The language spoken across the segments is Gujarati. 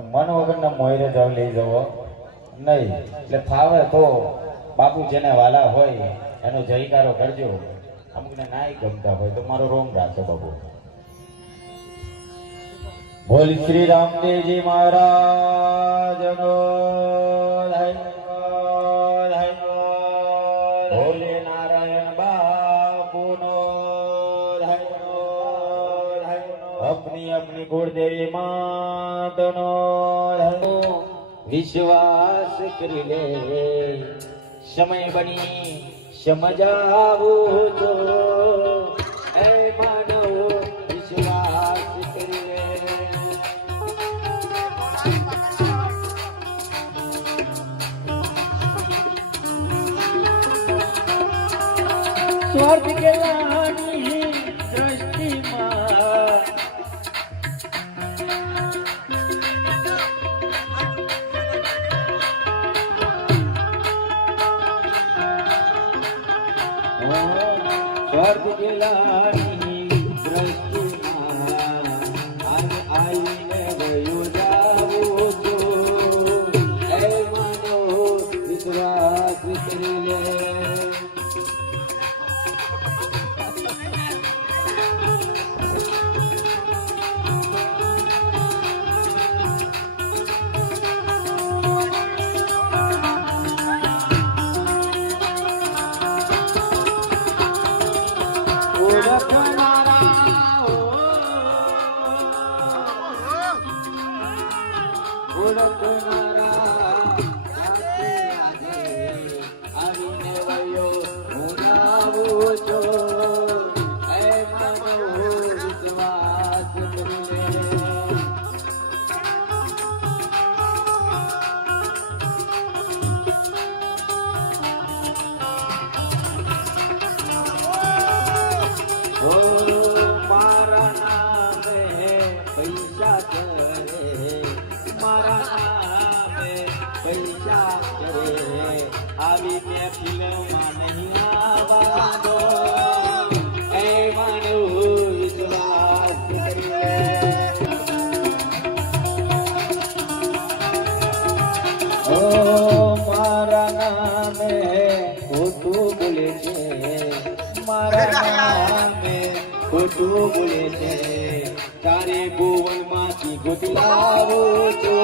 મન વગરના મોયરે જાવ લઈ જવો નહીં. એટલે ફાવે તો બાપુ જેને વાલા હોય એનો જયકારો કરજો. અમુકને નાય ગમતા હોય તો મારો રોમ રાખજો બાપુ. બોલ શ્રી રામદેવજી મહારાજનો ભોલે નારાયણ બાપુનો अपनी अपनी कुलदेवी मातनो विश्वास कर ले समय बनी समझावो तो ऐ मानव विश्वास कर ले. स्वर्ग के लानी दृष्टि स्वर्ग गेलानी दृष्टिમાં આવીને ગયો જાવો તો એ માનો વિશ્વાસ કરી લે. આવી મેં ફિલ્મમાં નહીં આવવાનો એ માનો વિશ્વાસ કરી લે. ઓ મારા નામે ખોટું બોલે છે, મારા નામે ખોટું બોલે છે, તારે ગોવલમાંથી ગોટલાવો છો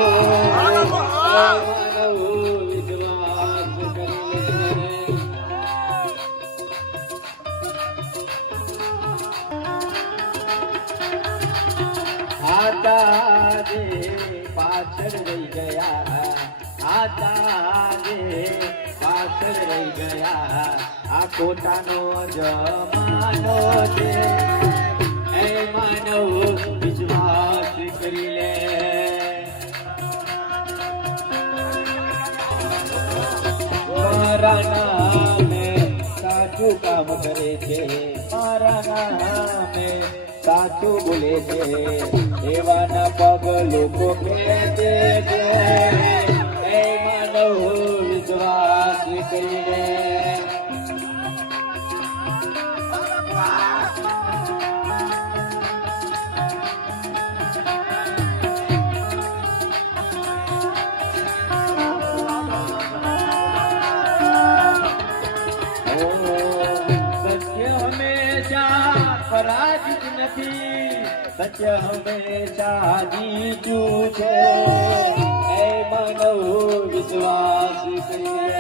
પાછળ રહી ગયા, પાછળ રહી ગયા. આ ખોટાનો જમાનો છે એ માનવ વિશ્વાસ કરી લે. મારા નામે સાચું કામ કરે છે, મારા નામે સાચું બોલે છે, એવાના પગ લોકો ખેંચે છે એ માનવ વિશ્વાસ કરી લે. સત્ય હંમેશા પરાજિત નથી, સત્ય હંમેશા જીતું છે એ માનવ વિશ્વાસ કરી લે.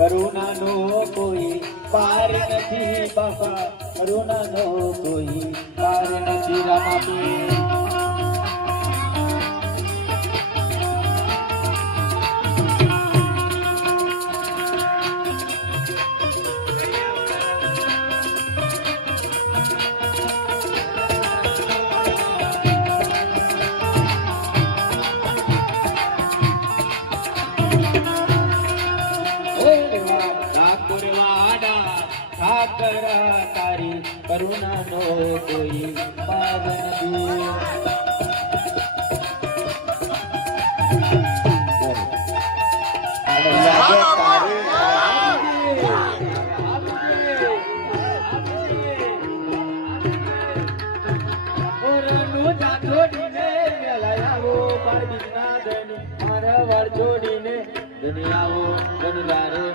કરુણાનો કોઈ પાર નથી બાપા, કરુણાનો કોઈ પાર નથી રામાપી. અને લાગે તારી દુનિયાઓ ગણગારે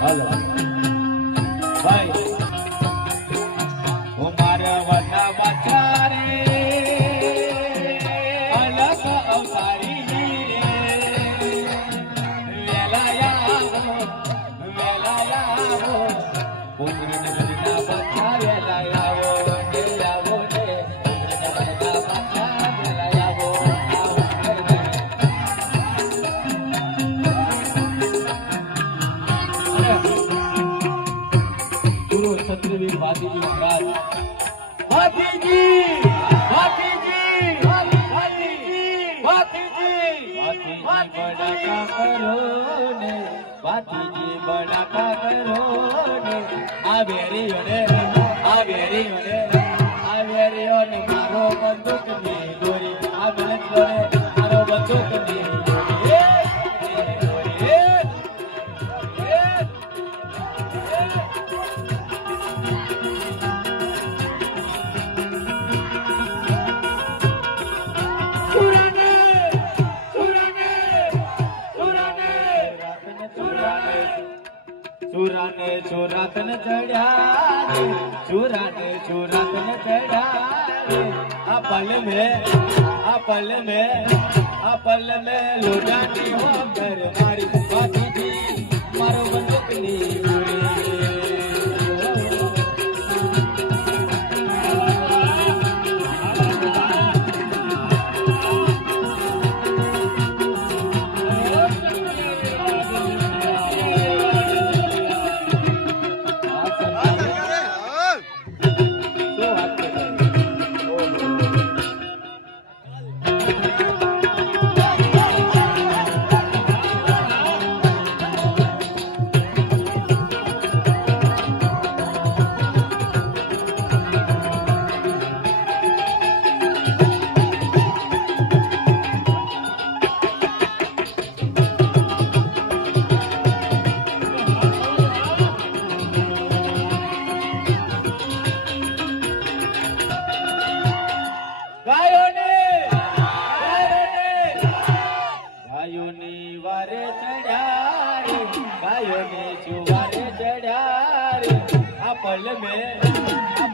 માલા વાતીજી બડાકા કરો ને આ બેરીઓને આ ગોરી મને આવે રહ્યો ને મારો બંદૂકની ગોરી આવે રહ્યો ને મારો બંદૂકની ગોરી ચુરાને ચુરાતન ચડ્યા રે ચુરાને ચુરાતન ચડ્યા રે આ પલ में લોટાની હો કર મારી બાજુથી મારો બંદૂકની ગોળી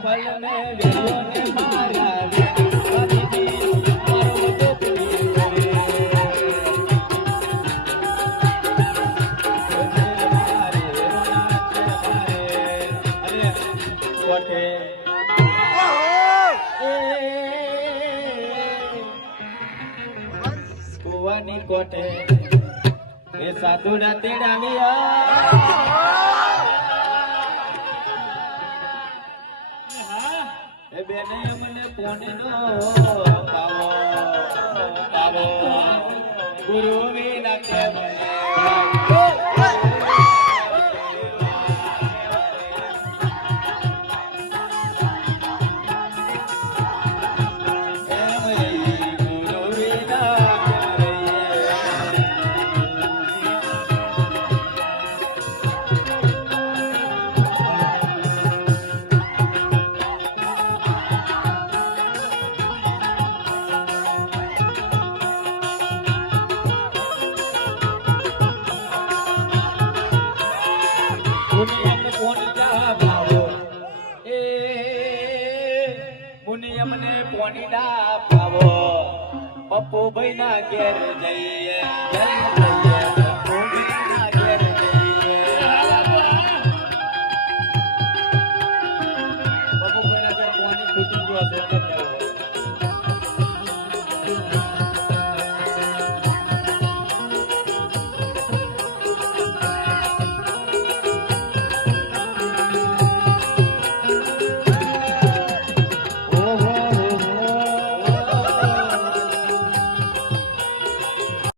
पल में वेलो ने मारा रे बाजीदी मारो टोपी रे अरे कोटे कुवानी कोटे ए साधुड़ा तेड़ाविया બેને અમને કોણનો પાવો પાવો ગુરુ વિના કેવલે અમને પોણીડા પાવો પપ્પુ ભાઈ ના ઘેર જઈએ